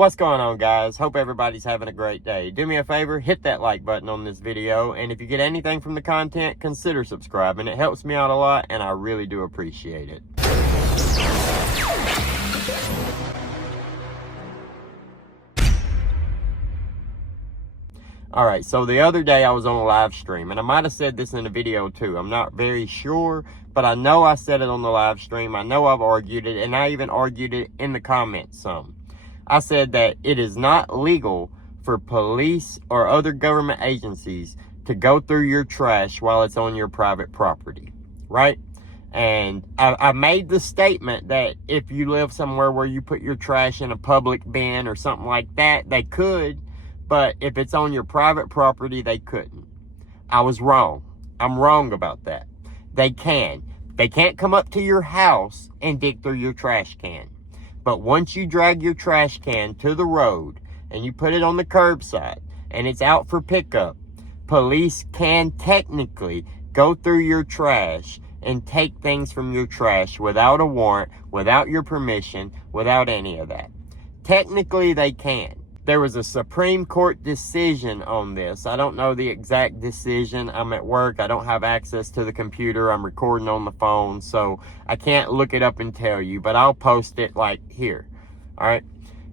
What's going on, guys? Hope everybody's having a great day. Do me a favor, hit that like button on this video, and if you get anything from the content, consider subscribing. It helps me out a lot, and I really do appreciate it. Alright, so the other day I was on a live stream, and I might have said this in a video too. I'm not very sure, but I know I said it on the live stream. I know I've argued it, and I even argued it in the comments some. I said that it is not legal for police or other government agencies to go through your trash while it's on your private property, right? And I made the statement that if you live somewhere where you put your trash in a public bin or something like that, they could, but if it's on your private property, they couldn't. I was wrong. I'm wrong about that. They can. They can't come up to your house and dig through your trash can. But once you drag your trash can to the road and you put it on the curbside and it's out for pickup, police can technically go through your trash and take things from your trash without a warrant, without your permission, without any of that. Technically, they can. There was a Supreme Court decision on this. I don't know the exact decision. I'm at work. I don't have access to the computer. I'm recording on the phone, so I can't look it up and tell you, but I'll post it like here. All right?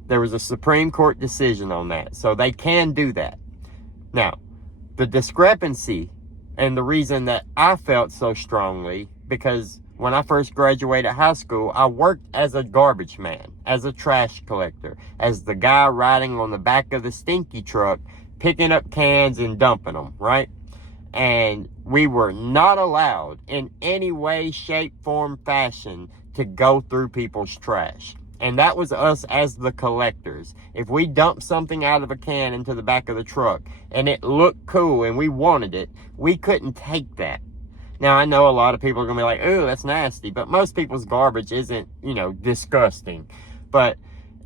There was a Supreme Court decision on that, so they can do that. Now, the discrepancy and the reason that I felt so strongly, because when I first graduated high school, I worked as a garbage man, as a trash collector, as the guy riding on the back of the stinky truck, picking up cans and dumping them, right? And we were not allowed in any way, shape, form, fashion to go through people's trash. And that was us as the collectors. If we dumped something out of a can into the back of the truck and it looked cool and we wanted it, we couldn't take that. Now, I know a lot of people are going to be like, ooh, that's nasty. But most people's garbage isn't, disgusting. But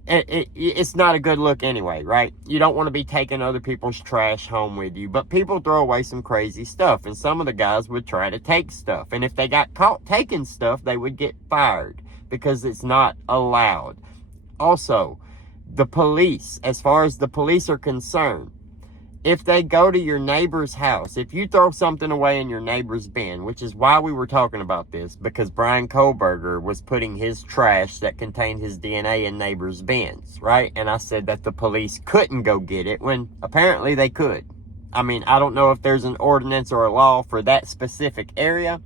it's not a good look anyway, right? You don't want to be taking other people's trash home with you. But people throw away some crazy stuff. And some of the guys would try to take stuff. And if they got caught taking stuff, they would get fired because it's not allowed. Also, the police, as far as the police are concerned, if they go to your neighbor's house, if you throw something away in your neighbor's bin, which is why we were talking about this, because Bryan Kohberger was putting his trash that contained his DNA in neighbors' bins, right? And I said that the police couldn't go get it when apparently they could. I mean, I don't know if there's an ordinance or a law for that specific area,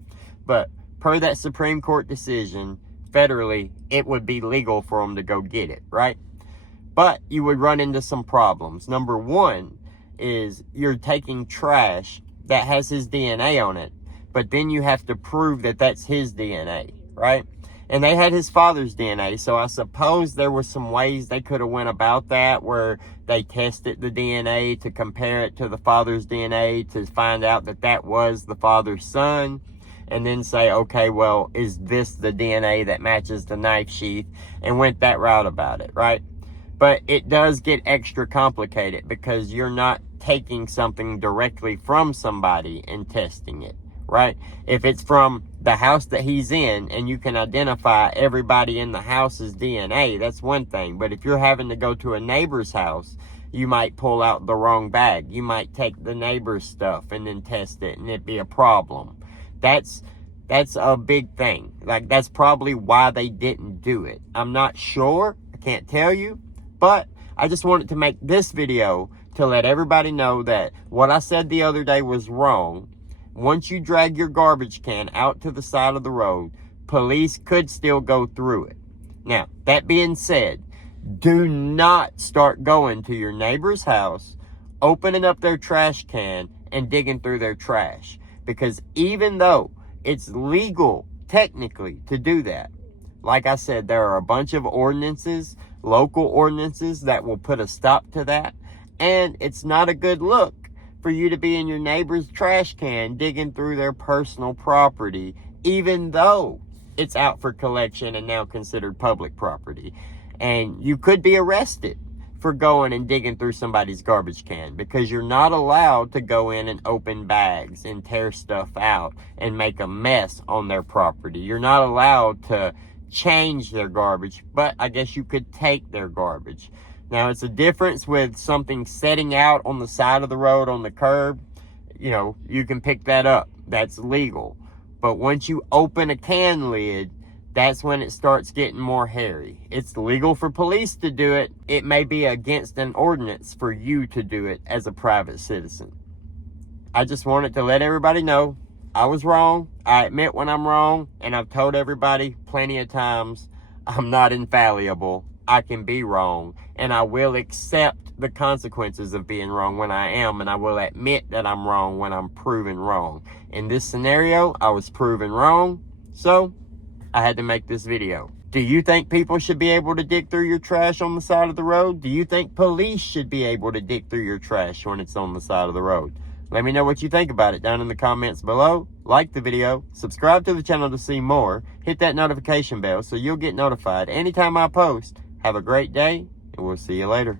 but per that Supreme Court decision, federally, it would be legal for them to go get it, right? But you would run into some problems. Number one is you're taking trash that has his DNA on it, but then you have to prove that that's his DNA, right? And they had his father's DNA, so I suppose there were some ways they could have went about that where they tested the DNA to compare it to the father's DNA to find out that that was the father's son, and then say, okay, well, is this the DNA that matches the knife sheath, and went that route about it, right? But it does get extra complicated because you're not taking something directly from somebody and testing it, right? If it's from the house that he's in and you can identify everybody in the house's DNA, that's one thing. But if you're having to go to a neighbor's house, you might pull out the wrong bag. You might take the neighbor's stuff and then test it and it'd be a problem. That's a big thing. Like, that's probably why they didn't do it. I'm not sure. I can't tell you. But I just wanted to make this video to let everybody know that what I said the other day was wrong. Once you drag your garbage can out to the side of the road, police could still go through it. Now, that being said, do not start going to your neighbor's house, opening up their trash can, and digging through their trash. Because even though it's legal, technically, to do that, like I said, there are a bunch of ordinances, local ordinances, that will put a stop to that. And it's not a good look for you to be in your neighbor's trash can digging through their personal property, even though it's out for collection and now considered public property. And you could be arrested for going and digging through somebody's garbage can, because you're not allowed to go in and open bags and tear stuff out and make a mess on their property. You're not allowed to change their garbage, but I guess you could take their garbage. Now, it's a difference with something setting out on the side of the road on the curb. You know, you can pick that up. That's legal. But once you open a can lid, that's when it starts getting more hairy. It's legal for police to do it. It may be against an ordinance for you to do it as a private citizen. I just wanted to let everybody know I was wrong. I admit when I'm wrong, and I've told everybody plenty of times I'm not infallible. I can be wrong, and I will accept the consequences of being wrong when I am, and I will admit that I'm wrong when I'm proven wrong. In this scenario, I was proven wrong, so I had to make this video. Do you think people should be able to dig through your trash on the side of the road? Do you think police should be able to dig through your trash when it's on the side of the road? Let me know what you think about it down in the comments below. Like the video, subscribe to the channel to see more, hit that notification bell so you'll get notified anytime I post. Have a great day, and we'll see you later.